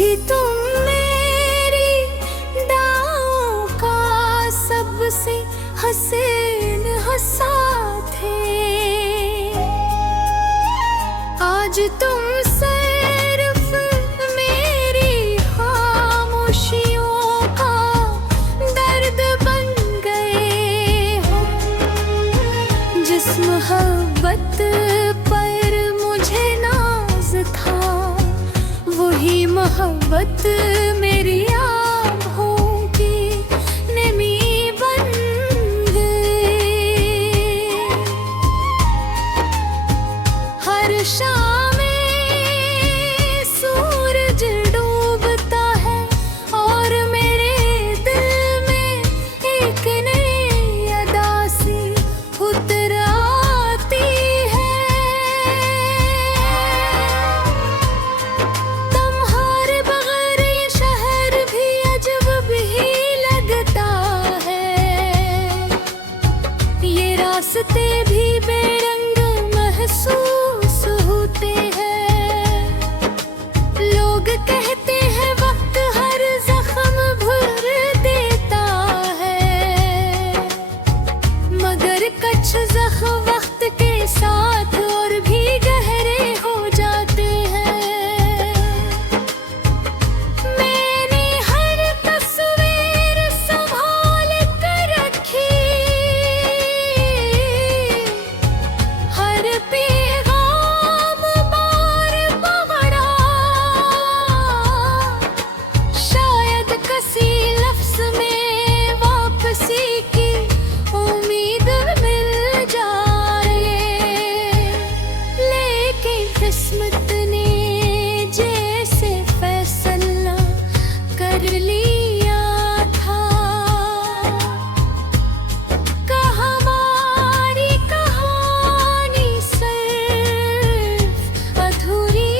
कभी तुम मेरी दाओं का सबसे हसीन हंसा थे, आज तुम सिर्फ मेरी खामोशियों का दर्द बन गए हो। जिस मोहब्बत पर मुझे नाज था, वही मोहब्बत मेरी आँखों की नमी बन गई। हर शाम सूरज डूबता है और मेरे दिल में एक नई अदा सी उतर आती है। तुम्हारे बगैर ये शहर भी अजब ही लगता है, ये रास्ते भी बेरंग महसूस होते हैं। लोग कहते हैं वक्त हर जख्म भर देता है, मगर कुछ जख्म वक्त के साथ और भी गहरे हो जाते हैं। मैंने हर तस्वीर संभाल कर रखी, हर पैगाम बार पकड़ा। शायद किसी लफ्ज़ में वापसी की उम्मीद मिल जाए, लेकिन किस्मत ने जैसे फैसला कर लिया था, हमारी कहानी सिर्फ अधूरी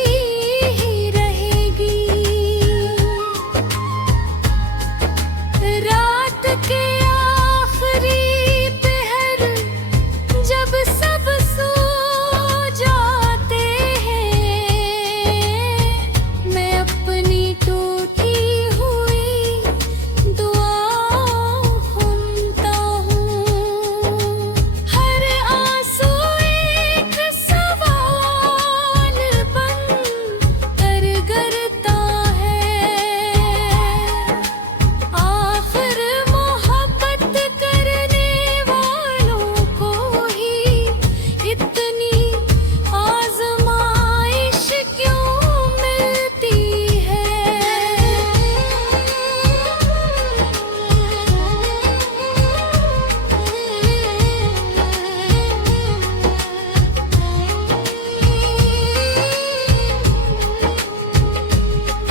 ही रहेगी। रात के आखिरी पहर जब सब सो जाते हैं, मैं अपनी टूटी हुई दुआ सुनता हूँ। हर आंसू एक सवाल बन कर गिरता है, आखिर मोहब्बत करने वालों को ही इतनी आज़माइश क्यों मिलती है।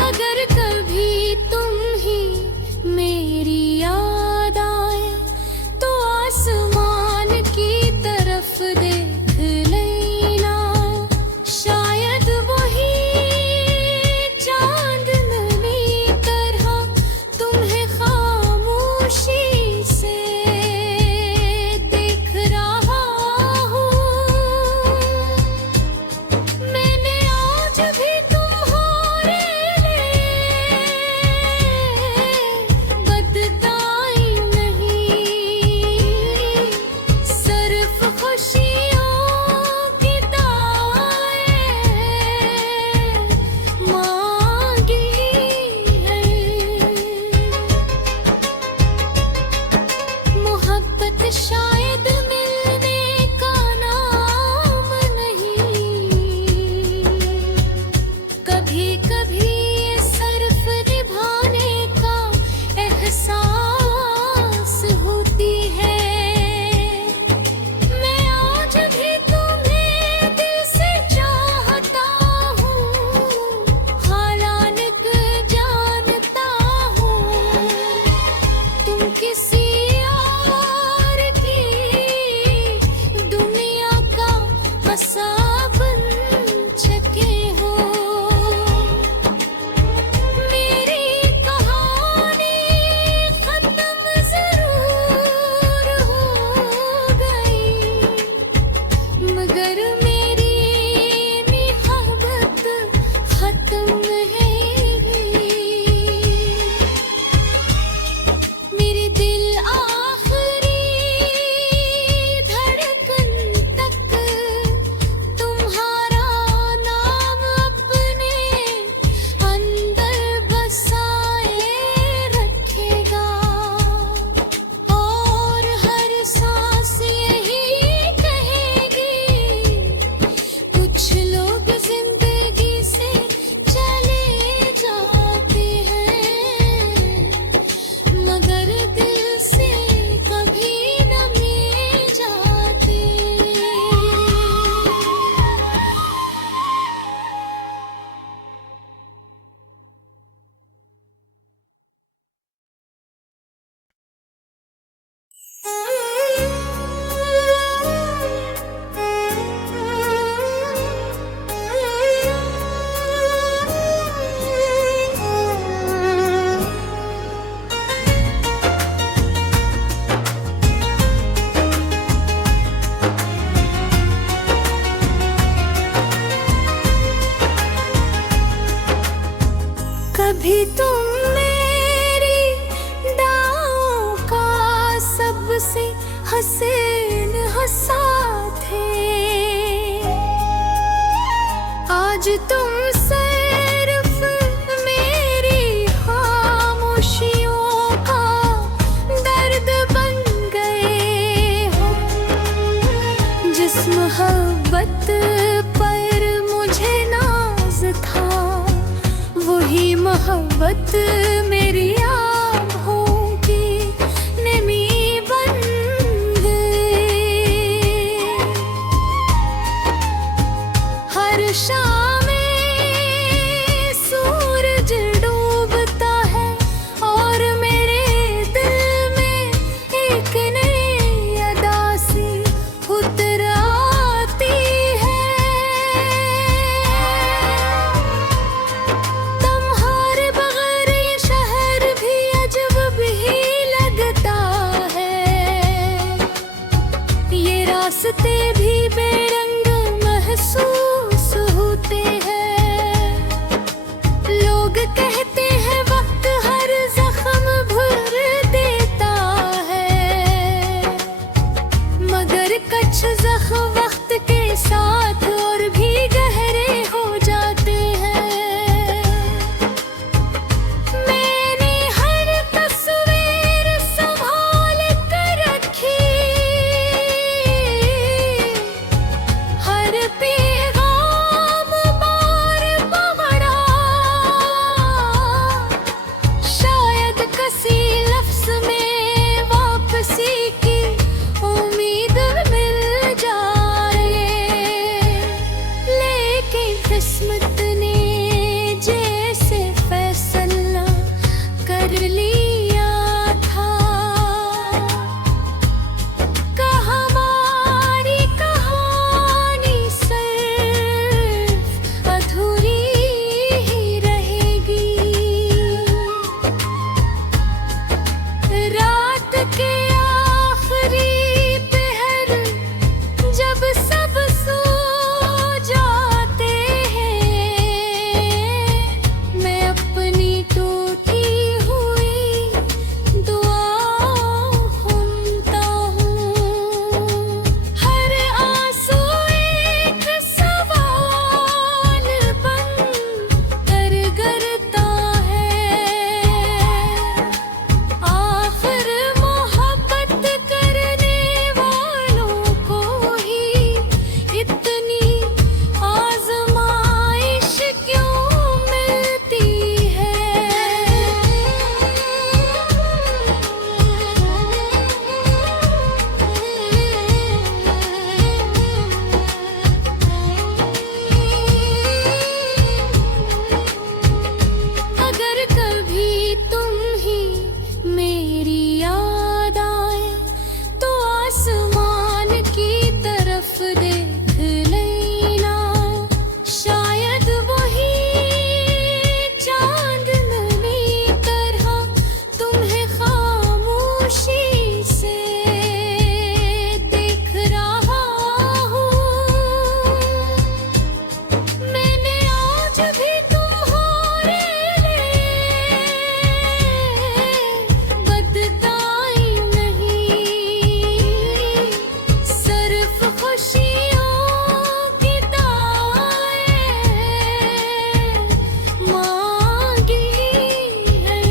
अगर कभी तुम ही मेरी याद आए, तो आसमान की तरफ देख लेना। शायद वही चांदनी तरह तुम्हें खामोशी से देख रहा हूँ। मैंने आज भी तुम्हारे लिए बददाई नहीं, सिर्फ खुशियों की दुआएं मांगी है। मोहब्बत शायद मिलने का नाम नहीं, कभी कभी ये सिर्फ निभाने का एहसास होती है। मैं आज भी तुम्हें दिल से चाहता हूँ, हालात जानता हूँ। तुम किसी और की दुनिया का बसा बन चुके हो। मेरी कहानी खत्म जरूर हो गई, मगर मेरी मोहब्बत खत्म है। दिल से कभी न मिल जाते। कभी तुम मेरी दाओं का सबसे हसीन हंसा थे, आज तुम सिर्फ मेरी खामोशियों का दर्द बन गए हो। जिस मोहब्बत पर मुझे नाज था, वही मोहब्बत मेरी आँखों की नमी बन गई। हर शाम सूरज डूबता है और मेरे दिल में एक नई अदा सी उतर आती है। रास्ते भी बेरंग महसूस होते हैं। लोग कहते हैं वक्त हर जख्म भर देता है, मगर कुछ जख्म वक्त के साथ और भी गहरे हो जाते हैं। मैंने हर तस्वीर संभाल कर रखी, पैगाम बार पकड़ा, शायद किसी लफ्ज में वापसी की उम्मीद मिल जाए। लेकिन किस्मत ने जैसे फैसला कर लिया था, हमारी कहानी अधूरी ही रहेगी। रात के आखिरी पहर जब सब सो जाते हैं, मैं अपनी टूटी हुई दुआ सुनता हूँ। हर आंसू एक सवाल बन कर गिरता है, आखिर मोहब्बत करने वालों को ही इतनी आजमाइश क्यों मिलती है। अगर कभी तुम ही मेरी याद आए तो आसमान की तरफ देख लेना, शायद वही चांदनी तरह तुम्हें खामोशी से देख रहा हूँ। मैंने आज भी तुम्हारे लिए बददाई नहीं, सिर्फ खुशियों की दुआएं मांगी है।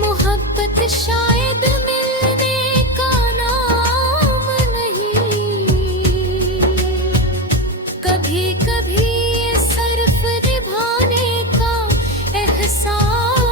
मोहब्बत शायद मिलने का नाम नहीं, कभी कभी ये सिर्फ निभाने का एहसास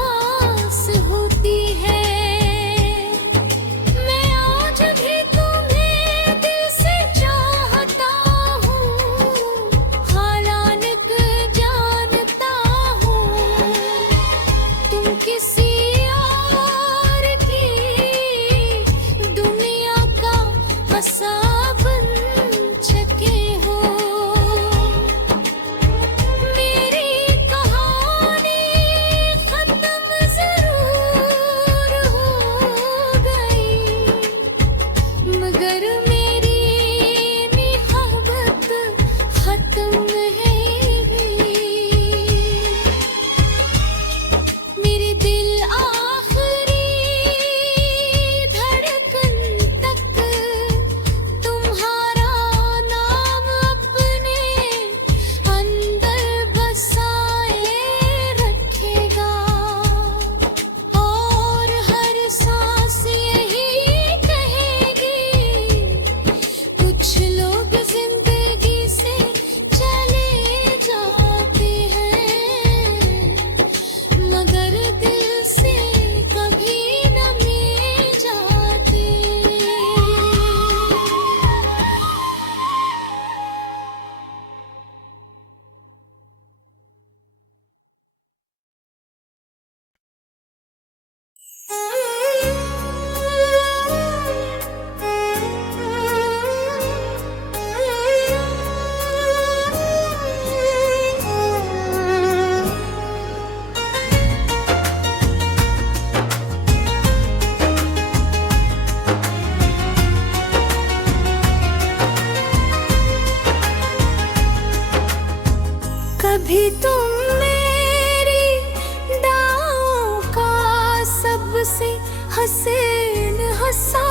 हसीन हंसा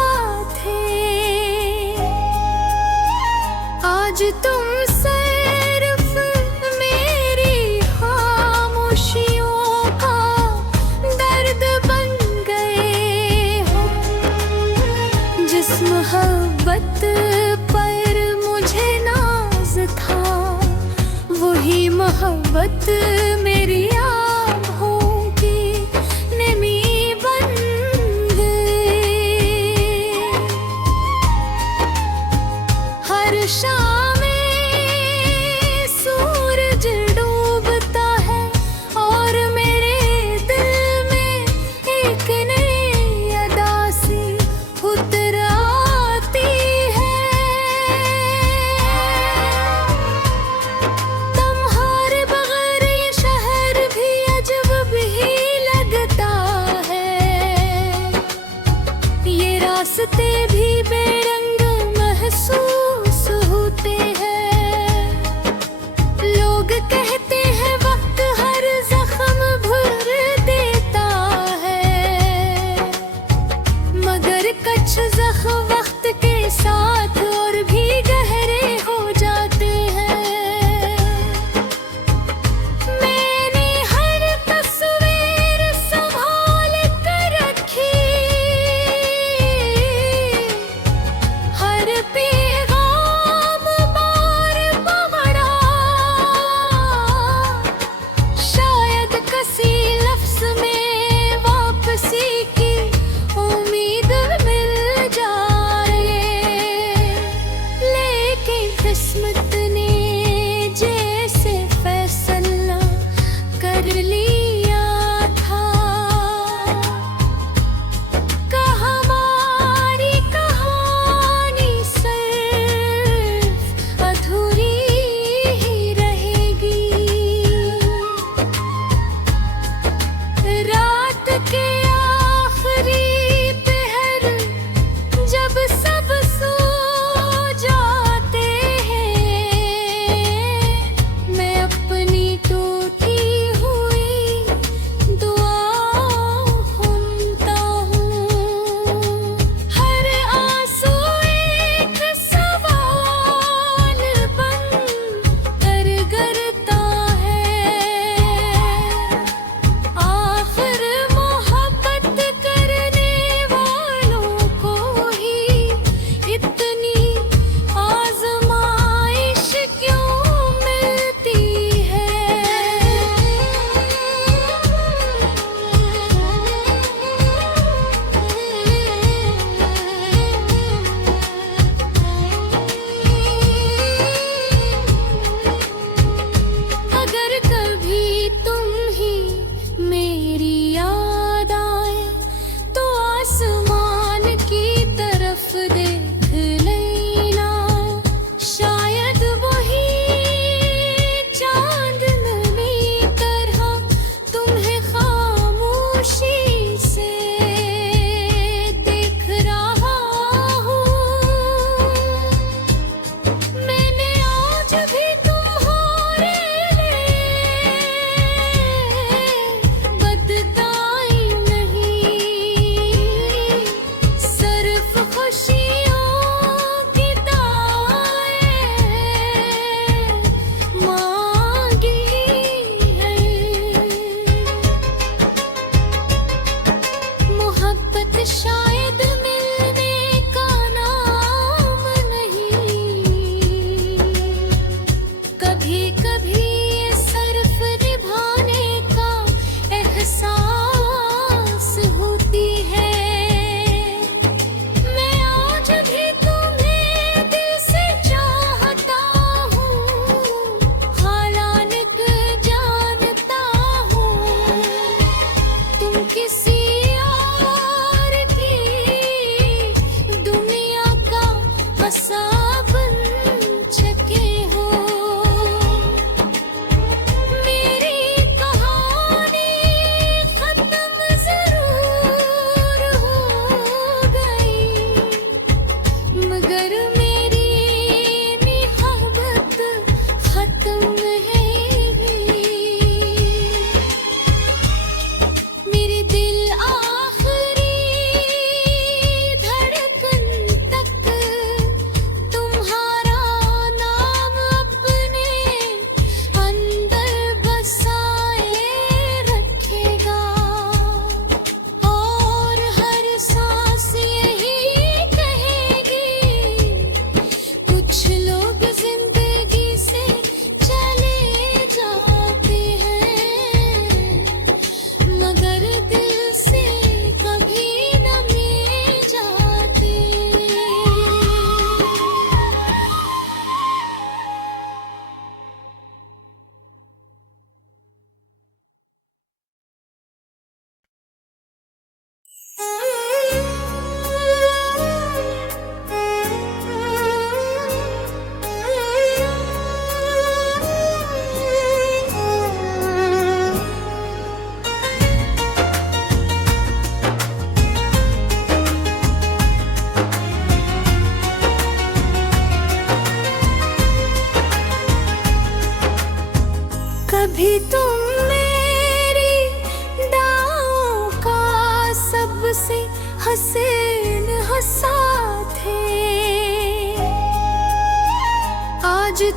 थे। आज तुम सिर्फ मेरी खामोशियों का दर्द बन गए हो। जिस मोहब्बत पर मुझे नाज था, वही मोहब्बत मेरी आँखों की नमी बन गई। हर शाम सूरज डूबता है और मेरे दिल में एक नई अदा सी उतर आती है। तुम्हारे बगैर ये शहर भी अजब ही लगता है। ये रास्ते भी बेरंग महसूस होते हैं। लोग कहते हैं वक्त हर जख्म भर देता है, मगर कुछ जख्म वक्त के साथ और भी गहरे हो जाते हैं। मैंने हर तस्वीर संभाल कर रखी, हर पैगाम बार पकड़ा। शायद किसी लफ्ज में वापसी की उम्मीद मिल जाए, लेकिन किस्मत ने जैसे फैसला कर लिया था। हमारी कहानी सिर्फ अधूरी ही रहेगी। रात के आखिरी पहर जब सब सो जाते हैं, मैं अपनी टूटी हुई दुआ सुनता हूँ। हर आंसू एक सवाल बन कर गरता है। आखिर मोहब्बत करने वालों को ही इतनी आज़माइश क्यों मिलती है। अगर कभी तुम ही मेरी याद आए तो आसमान की तरफ देख लेना। शायद वही चांदनी तरह तुम्हें खामोशी से देख रहा हूँ। मैंने आज भी तुम्हारे लिए बदताई नहीं, सिर्फ खुशियों की दुआएं मांगी है। मोहब्बत शायद मिलने का नाम नहीं, कभी कभी ये सिर्फ निभाने का एहसास होती है। मैं आज भी तुम्हें दिल से चाहता हूँ, हालांकि जानता हूँ तुम किसी और की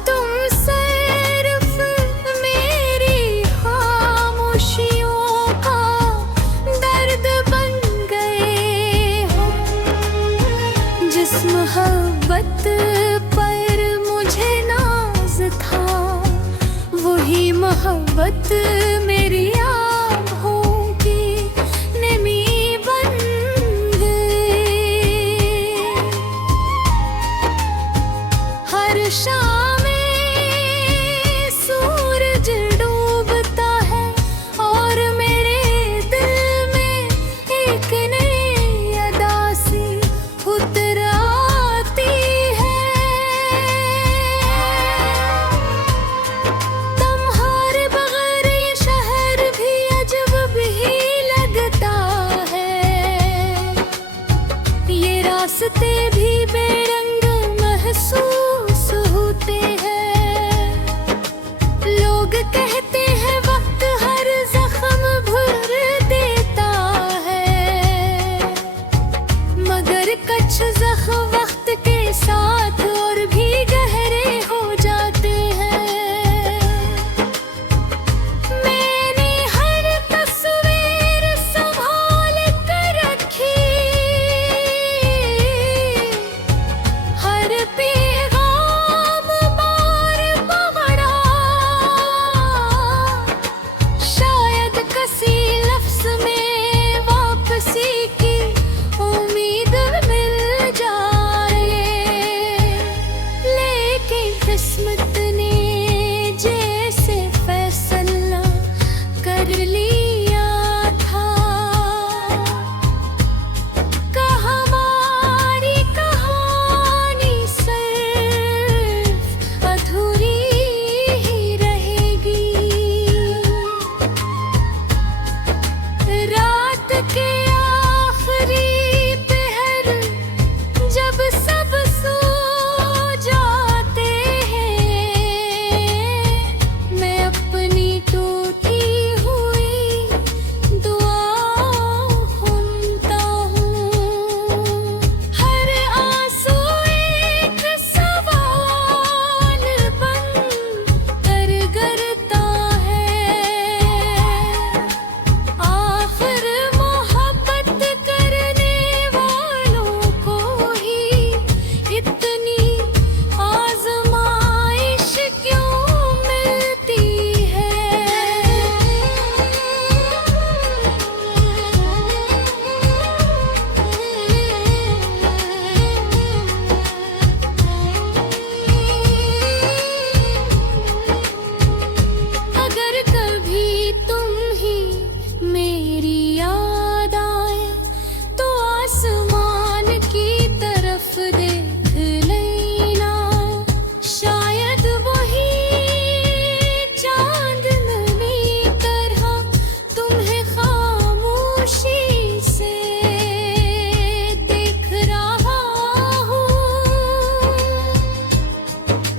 तुम सिर्फ मेरी खामोशियों का दर्द बन गए हो। जिस मोहब्बत पर मुझे नाज था, वही मोहब्बत मेरी आँखों की नमी बन गई। हर शाम में सूरज डूबता है और मेरे दिल में एक नई अदा सी उतर आती है। तुम्हारे बगैर ये शहर भी अजब ही लगता है। ये रास्ते भी बेरंग महसूस होते हैं। लोग कहते हैं वक्त हर जख्म भर देता है, मगर कुछ जख्म वक्त के साथ और भी गहरे हो जाते हैं। मैंने हर तस्वीर संभाल कर रखी, हर पैगाम बार पकड़ा। शायद किसी लफ्ज़ में वापसी की उम्मीद मिल जाए, लेकिन किस्मत ने जैसे फैसला कर लिया था, हमारी कहानी सिर्फ अधूरी ही रहेगी। रात के आखिरी पहर जब सब सो जाते हैं, मैं अपनी टूटी हुई दुआ सुनता हूँ। हर आंसू एक सवाल बन कर गिरता है। आखिर मोहब्बत करने वालों को ही इतनी आज़माइश क्यों मिलती है। अगर कभी तुम ही मेरी याद आए तो आसमान की तरफ देख लेना। शायद वही चांदनी तरह तुम्हें खामोशी से देख रहा हूँ।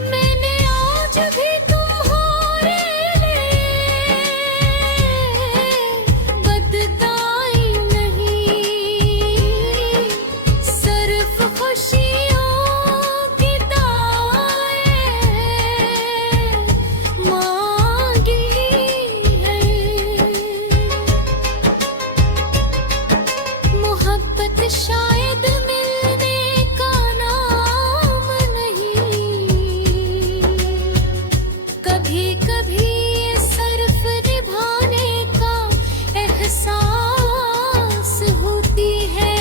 मैंने आज भी तुम्हारे लिए बदताई नहीं, सिर्फ खुशियों की दुआएं मांगी है। मोहब्बत शायद मिलने का नाम नहीं, कभी कभी ये सिर्फ निभाने का एहसास होती है।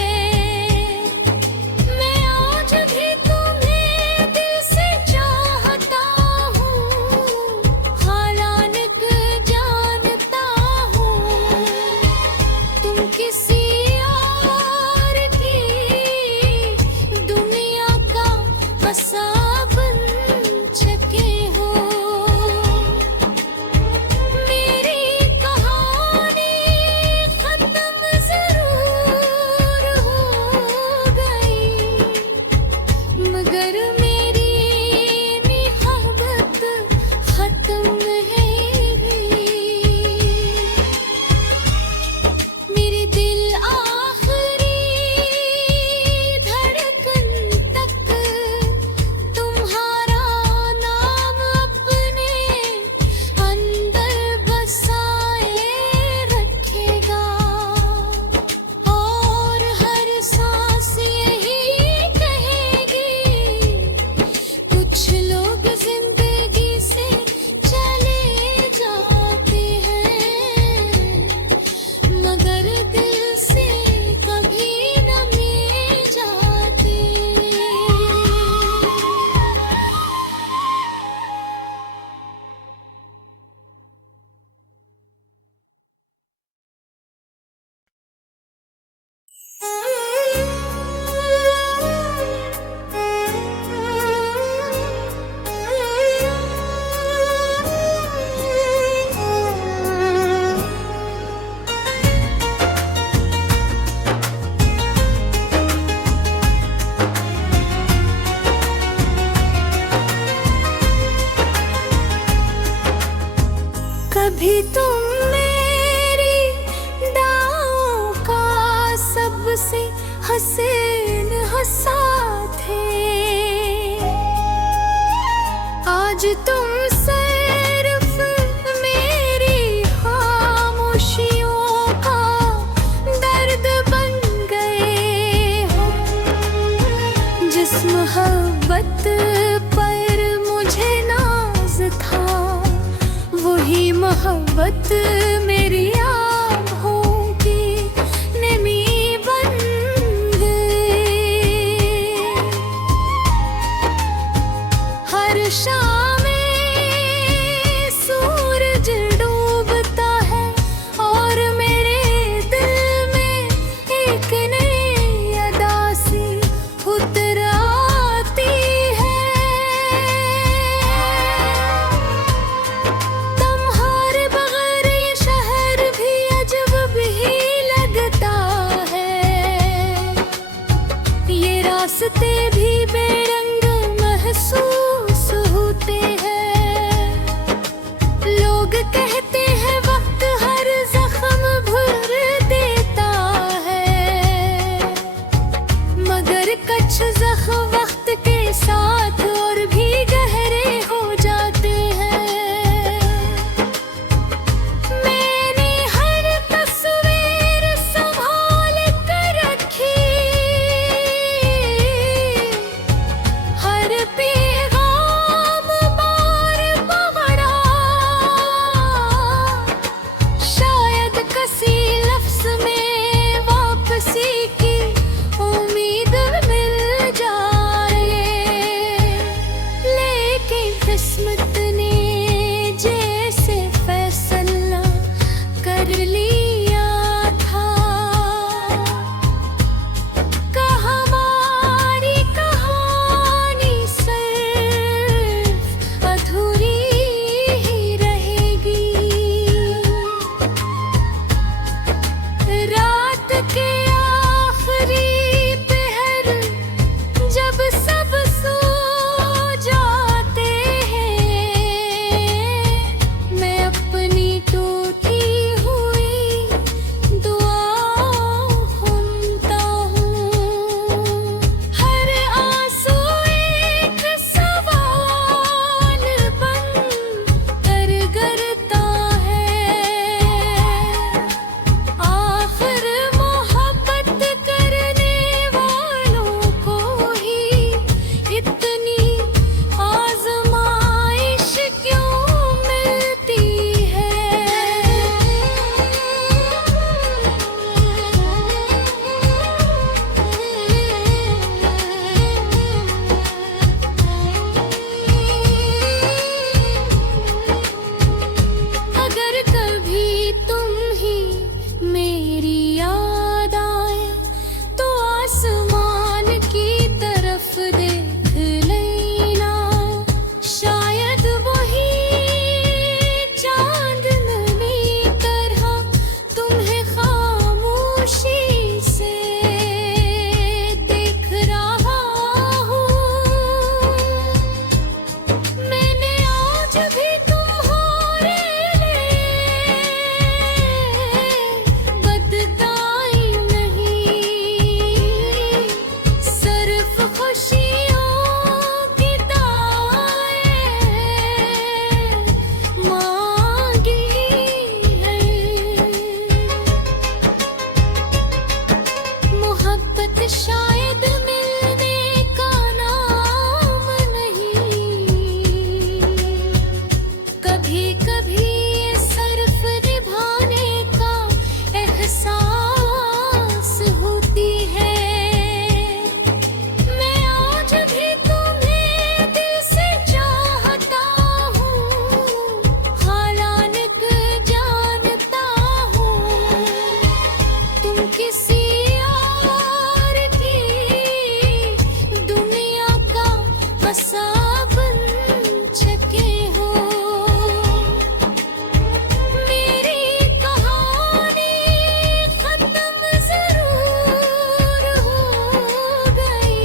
मैं आज भी तुम्हें दिल से चाहता हूँ, हालांकि जानता हूँ तुम किसी और की दुनिया का बसा बन चुके हो। मेरी कहानी खत्म जरूर हो गई, मगर मेरी मोहब्बत खत्म है। मेरे दिल दिल से कभी न मिल जाते। कभी तुम मेरी दाओं का सबसे हसीन हंसा थे, आज तुम सिर्फ मेरी खामोशियों का दर्द बन गए हो। जिस मोहब्बत पर मुझे नाज था, वही मोहब्बत मेरी आँखों की नमी बन गई। हर शाम सूरज डूबता है और मेरे दिल में एक नई अदा सी उतर आती है। रास्ते भी बेरंग महसूस होते हैं। लोग कहते हैं वक्त हर जख्म भर देता है, मगर कुछ जख्म वक्त के साथ और भी गहरे हो जाते हैं। मैंने हर तस्वीर संभाल कर रखी, पैगाम बार पकड़ा, शायद किसी लफ्ज में वापसी की उम्मीद मिल जाए। लेकिन किस्मत ने जैसे फैसला कर लिया था, हमारी कहानी अधूरी ही रहेगी। रात के आखिरी पहर जब सब सो जाते हैं, मैं अपनी टूटी हुई दुआओं सुनता हूँ। हर आंसू एक सवाल बन कर गिरता है, आखिर मोहब्बत करने वालों को ही इतनी आजमाइश क्यों मिलती है। अगर कभी तुम ही मेरी याद आए तो आसमान की तरफ देख लेना, शायद वही चांदनी तरह तुम्हें खामोशी से देख रहा हूँ। मैंने आज भी तुम्हारे लिए बददाई नहीं, सिर्फ खुशियों की दुआएं मांगी है। मोहब्बत शायद मिलने का नाम नहीं, कभी कभी सिर्फ निभाने का एहसास किसी और की दुनिया का बसा बन चुके हो। मेरी कहानी खत्म जरूर हो गई,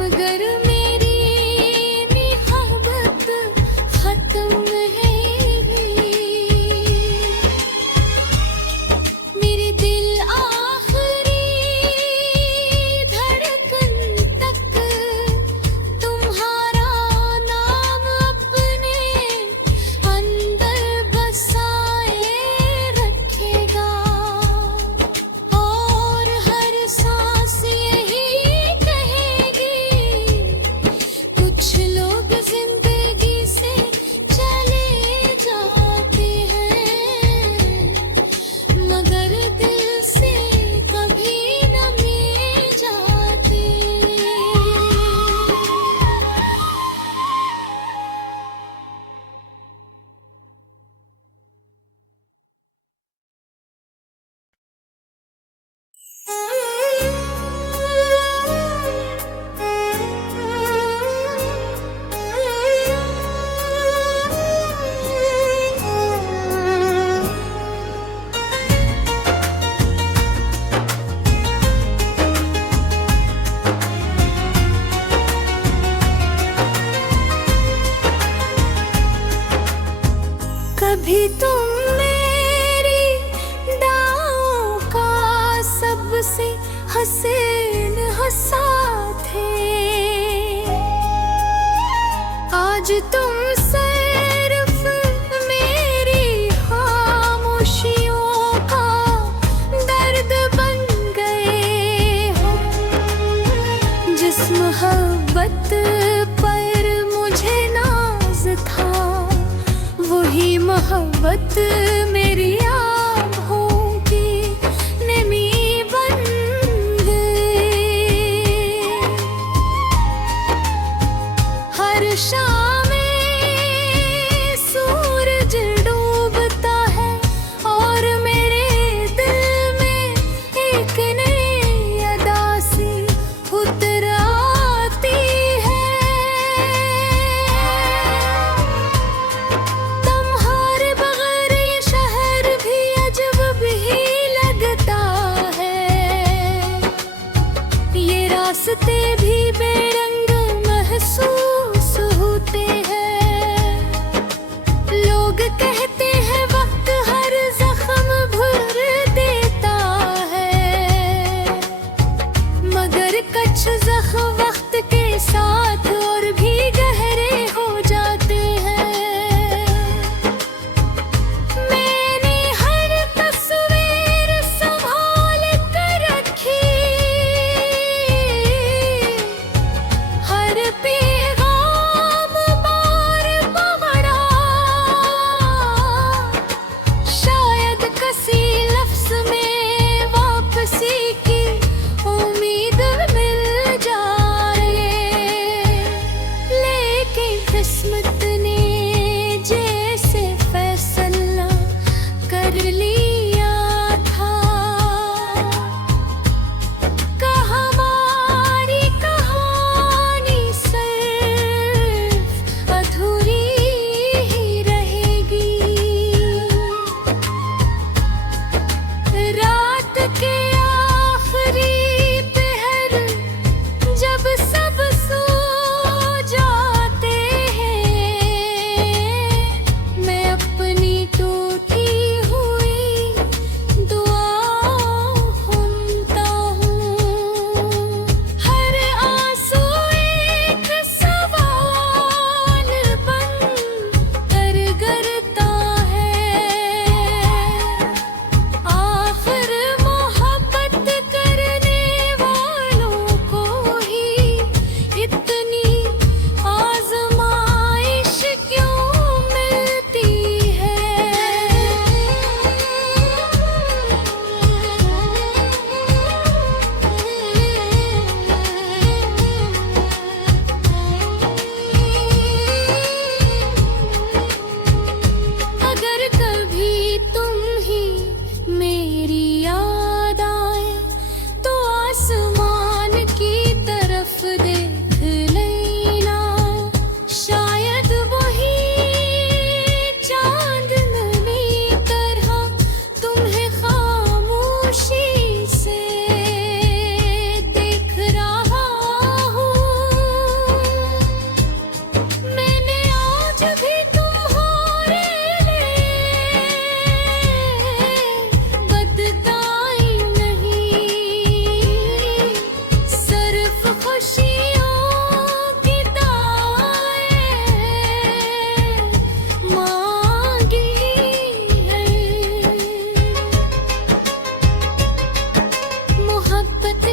मगर मेरी मोहब्बत खत्म है भी। मेरे दिल आखिरी धड़कन तक तुम्हारा नाम अपने अंदर बसाए रखेगा, और हर सांस यही कहेगी, कुछ लोग जिंदगी से चले जाते हैं, मगर दिल से कभी न मिल जाते। कभी तुम मेरी दाओं का सबसे हसीन हंसा थे, आज तुम सिर्फ मेरी खामोशियों का दर्द बन गए हो। जिस मोहब्बत पर मुझे नाज था, वही मोहब्बत मेरी आँखों की नमी बन गई। हर शाम सूरज डूबता है और मेरे दिल में एक नई अदा सी उतर आती है। तुम्हारे बगैर ये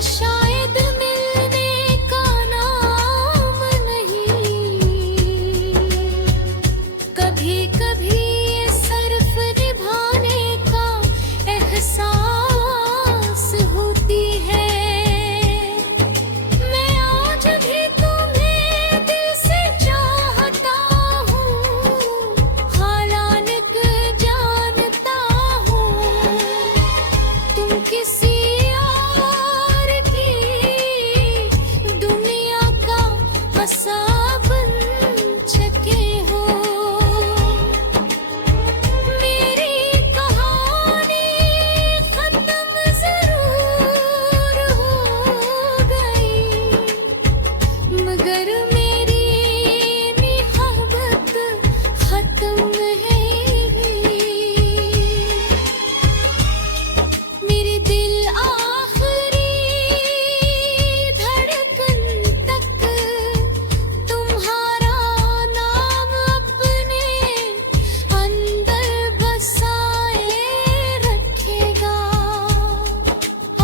शायद मिलने का नाम नहीं। कभी कभी ये सिर्फ निभाने का एहसास होती है। मैं आज भी तुम्हें दिल से चाहता हूँ, हालांकि जानता हूँ तुम किसी और की दुनिया का बसा बन चुके हो। मेरी कहानी खत्म जरूर हो गई, मगर मेरी मोहब्बत खत्म नहीं। मेरे दिल आखिरी धड़कन तक तुम्हारा नाम अपने अंदर बसाए रखेगा,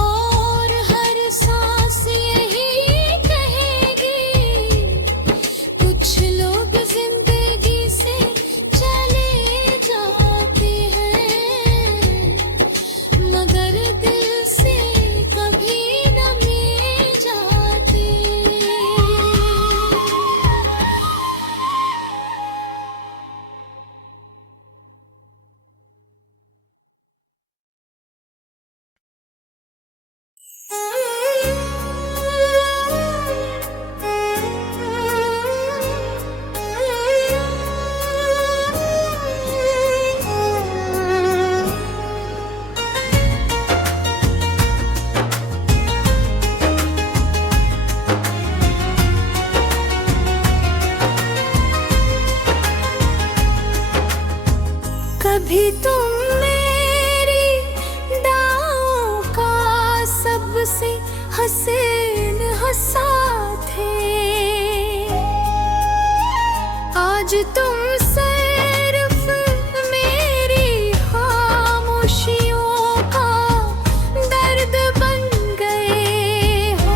और हर सांस यही कहेगी। कुछ लोग जिंदगी से चले जाते हैं, मगर दिल से कभी न मिल जाते। कभी तुम मेरी दाओं का सबसे हसीन हंसा थे, आज तुम सिर्फ मेरी खामोशियों का दर्द बन गए हो।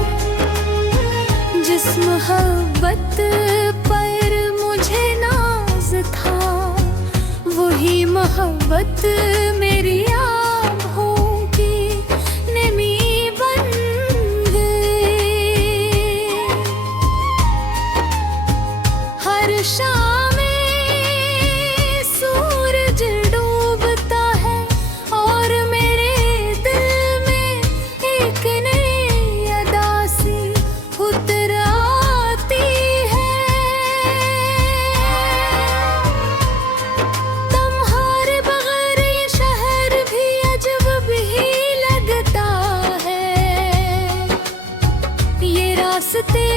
जिस मोहब्बत पर मुझे नाज था, वही मोहब्बत मेरी आँखों की नमी बन गई। हर शाम सूरज डूबता है और मेरे दिल में एक नई उदासी उतर आती है। तुम्हारे बगैर ये शहर भी अजब भी लगता है। ये रास्ते